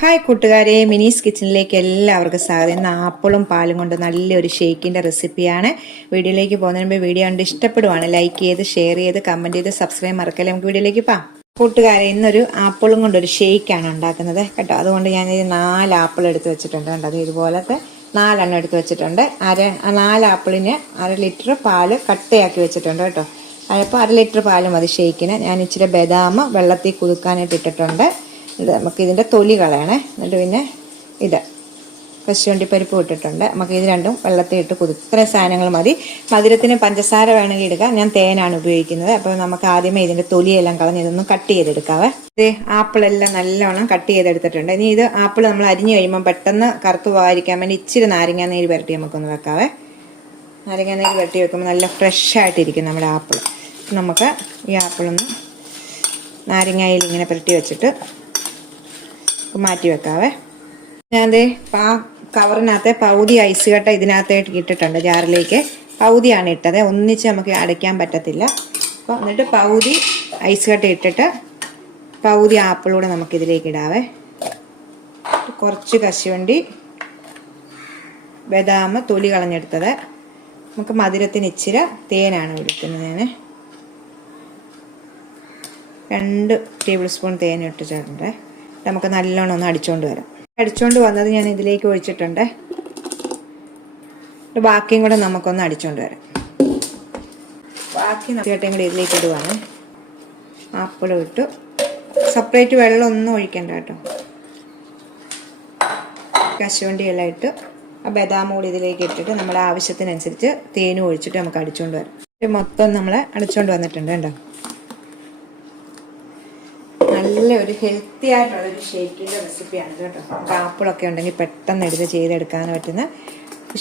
Hi കൂട്ടുകാരെ, മിനീസ് കിച്ചണിലേക്ക് എല്ലാവർക്കും സ്വാഗതം. ഇന്ന് ആപ്പിളും പാലും കൊണ്ട് നല്ലൊരു ഷേക്കിൻ്റെ റെസിപ്പിയാണ്. വീഡിയോയിലേക്ക് പോകുന്നതിന് മുമ്പ് വീഡിയോ കണ്ട് ഇഷ്ടപ്പെടുവാണ് ലൈക്ക് ചെയ്ത് ഷെയർ ചെയ്ത് കമൻറ്റ് ചെയ്ത് സബ്സ്ക്രൈബ് മറക്കല്ലേ. നമുക്ക് വീഡിയോയിലേക്ക് പോകാം. കൂട്ടുകാരെ, ഇന്നൊരു ആപ്പിളും കൊണ്ടൊരു ഷേക്കാണ് ഉണ്ടാക്കുന്നത് കേട്ടോ. അതുകൊണ്ട് ഞാനൊരു 4 ആപ്പിൾ എടുത്ത് വെച്ചിട്ടുണ്ട് കേട്ടോ. അത് ഇതുപോലത്തെ 4 എണ്ണം എടുത്ത് വെച്ചിട്ടുണ്ട്. 4 ആപ്പിളിന് 1/2 ലിറ്റർ പാല് കട്ടയാക്കി വെച്ചിട്ടുണ്ട് കേട്ടോ. അപ്പോൾ 1/2 ലിറ്റർ പാല് മതി ഷേക്കിന്. ഞാൻ ഇച്ചിരി ബദാം വെള്ളത്തിൽ കുതുക്കാനായിട്ട് ഇട്ടിട്ടുണ്ട്. ഇത് നമുക്ക് ഇതിൻ്റെ തൊലി കളയണേ. എന്നിട്ട് പിന്നെ ഇത് കശുവണ്ടിപ്പരിപ്പ് ഇട്ടിട്ടുണ്ട്. നമുക്ക് ഇത് രണ്ടും വെള്ളത്തിൽ ഇട്ട് കുതിർക്കും. ഇത്രയും സാധനങ്ങൾ മതി. മധുരത്തിന് പഞ്ചസാര വേണമെങ്കിൽ എടുക്കാം. ഞാൻ തേനാണ് ഉപയോഗിക്കുന്നത്. അപ്പോൾ നമുക്ക് ആദ്യമേ ഇതിൻ്റെ തൊലിയെല്ലാം കളഞ്ഞ് ഇതൊന്നും കട്ട് ചെയ്തെടുക്കാവേ. ഇത് ആപ്പിളെല്ലാം നല്ലോണം കട്ട് ചെയ്തെടുത്തിട്ടുണ്ട്. ഇനി ഇത് ആപ്പിൾ നമ്മൾ അരിഞ്ഞു കഴിയുമ്പോൾ പെട്ടെന്ന് കറുത്ത് പോകാതിരിക്കാൻ വേണ്ടി ഇച്ചിരി നാരങ്ങാനീര് പുരട്ടി നമുക്കൊന്ന് വെക്കാവേ. നാരങ്ങാനീര് പുരട്ടി വെക്കുമ്പോൾ നല്ല ഫ്രഷ് ആയിട്ടിരിക്കും നമ്മുടെ ആപ്പിൾ. നമുക്ക് ഈ ആപ്പിളൊന്ന് നാരങ്ങയിൽ ഇങ്ങനെ പുരട്ടി വെച്ചിട്ട് മാറ്റി വെക്കാവേ. ഞാൻ ആ കവറിനകത്ത് പകുതി ഐസ് കട്ട ഇതിനകത്തായിട്ട് ഇട്ടിട്ടുണ്ട്. ജാറിലേക്ക് പകുതിയാണ് ഇട്ടത്. ഒന്നിച്ച് നമുക്ക് അടയ്ക്കാൻ പറ്റത്തില്ല. അപ്പോൾ എന്നിട്ട് പകുതി ഐസ് കട്ട ഇട്ടിട്ട് പകുതി ആപ്പിളൂടെ നമുക്കിതിലേക്ക് ഇടാവേ. കുറച്ച് കശുവണ്ടി, ബദാം തൊലി കളഞ്ഞെടുത്തത്. നമുക്ക് മധുരത്തിന് ഇച്ചിരി തേനാണ് ഒഴിക്കുന്നത്. ഞാൻ 2 ടേബിൾ സ്പൂൺ തേൻ ഇട്ടിട്ടുണ്ട്. നമുക്ക് നല്ലോണം ഒന്ന് അടിച്ചുകൊണ്ട് വരാം. അടിച്ചുകൊണ്ട് വന്നത് ഞാൻ ഇതിലേക്ക് ഒഴിച്ചിട്ടുണ്ട്. ബാക്കിയും കൂടെ നമുക്കൊന്ന് അടിച്ചുകൊണ്ട് വരാം. ബാക്കി ചേട്ടയും കൂടി ഇതിലേക്ക് ഇടുവാണ്. ആപ്പിളും ഇട്ടു. സെപ്പറേറ്റ് വെള്ളം ഒന്നും ഒഴിക്കണ്ട കേട്ടോ. കശുവണ്ടി എല്ലാം ഇട്ട് ആ ബദാം കൂടി ഇതിലേക്ക് ഇട്ടിട്ട് നമ്മുടെ ആവശ്യത്തിനനുസരിച്ച് തേനും ഒഴിച്ചിട്ട് നമുക്ക് അടിച്ചുകൊണ്ട് വരാം. മൊത്തം നമ്മൾ അടിച്ചുകൊണ്ട് വന്നിട്ടുണ്ട് കേട്ടോ. നല്ല ഒരു ഹെൽത്തി ആയിട്ടുള്ളൊരു ഷേക്കിൻ്റെ റെസിപ്പിയാണ് കേട്ടോ. ആപ്പിളൊക്കെ ഉണ്ടെങ്കിൽ പെട്ടെന്ന് എടുത്ത് ചെയ്തെടുക്കാൻ പറ്റുന്ന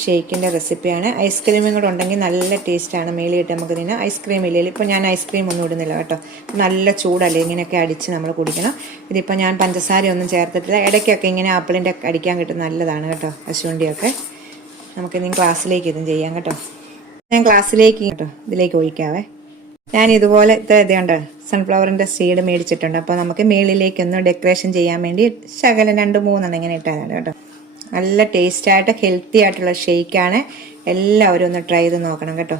ഷേക്കിൻ്റെ റെസിപ്പിയാണ്. ഐസ്ക്രീമും കൂടെ ഉണ്ടെങ്കിൽ നല്ല ടേസ്റ്റാണ്. മേലിയിട്ട് നമുക്ക് ഇതിന് ഐസ്ക്രീം ഇല്ലെങ്കിൽ ഇപ്പോൾ ഞാൻ ഐസ്ക്രീം ഒന്നും ഇടുന്നില്ല കേട്ടോ. നല്ല ചൂടല്ലേ, ഇങ്ങനെയൊക്കെ അടിച്ച് നമ്മൾ കുടിക്കണം. ഇതിപ്പോൾ ഞാൻ പഞ്ചസാരയൊന്നും ചേർത്തിട്ടില്ല. ഇടയ്ക്കൊക്കെ ഇങ്ങനെ ആപ്പിളിൻ്റെ അടിക്കാൻ കിട്ടും, നല്ലതാണ് കേട്ടോ. കശുവണ്ടിയൊക്കെ നമുക്കിനി ക്ലാസ്സിലേക്ക് ഇതും ചെയ്യാം കേട്ടോ. ഞാൻ ക്ലാസ്സിലേക്ക് കേട്ടോ ഇതിലേക്ക് ഒഴിക്കാവേ. ഞാൻ ഇതുപോലെ ഇത് കണ്ടോ സൺഫ്ലവറിൻ്റെ സീഡ് മേടിച്ചിട്ടുണ്ട്. അപ്പോൾ നമുക്ക് മേളിലേക്കൊന്ന് ഡെക്കറേഷൻ ചെയ്യാൻ വേണ്ടി ശകലം 2-3 ഇങ്ങനെ ഇട്ടാണ് കേട്ടോ. നല്ല ടേസ്റ്റായിട്ട് ഹെൽത്തി ആയിട്ടുള്ള ഷേക്കാണ്. എല്ലാവരും ഒന്ന് ട്രൈ ചെയ്ത് നോക്കണം കേട്ടോ.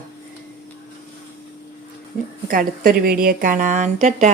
നമുക്ക് അടുത്തൊരു വീഡിയോ കാണാൻ. ടാറ്റാ.